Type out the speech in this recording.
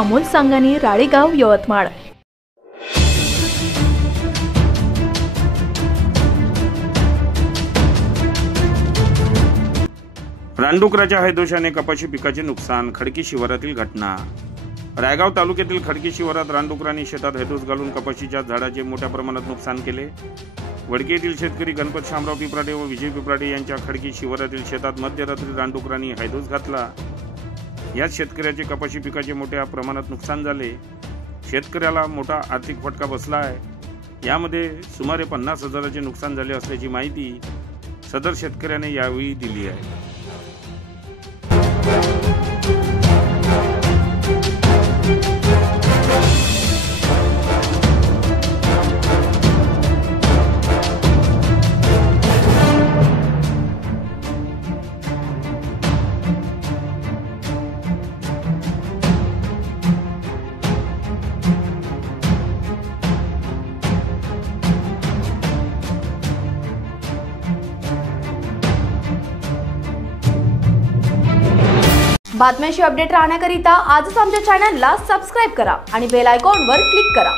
अमोल सांगानी, राळेगाव, यवतमाळ। रानडुकराच्या हैदोशाने कपाशी पिकाचे नुकसान। खडकी शिवारातील घटना। रायगाव तालुक्यातील खडकी शिवारात रानडुकरांनी शेतात हैदोस घालून कपाशीच्या झाडाचे मोठ्या प्रमाणात नुकसान केले। वडकी येथील शेतकरी गणपत शामराव पिपराटे व विजय पिपराटे यांच्या खडकी शिवारातील शेतात मध्यरात्री रानडुकरांनी हैदोस घातला। यात शेतकऱ्याचे कपाशी पिकाचे मोठ्या प्रमाणात नुकसान झाले। शेतकऱ्याला मोठा आर्थिक फटका बसला आहे। यामध्ये सुमारे 50,000चे नुकसान झाले असल्याची माहिती सदर शेतकऱ्याने यावेळी दिली आहे। बातम्यांशी अपडेट राहण्याकरिता आजच आमच्या चॅनलला सबस्क्राइब करा आणि बेल आयकॉनवर क्लिक करा।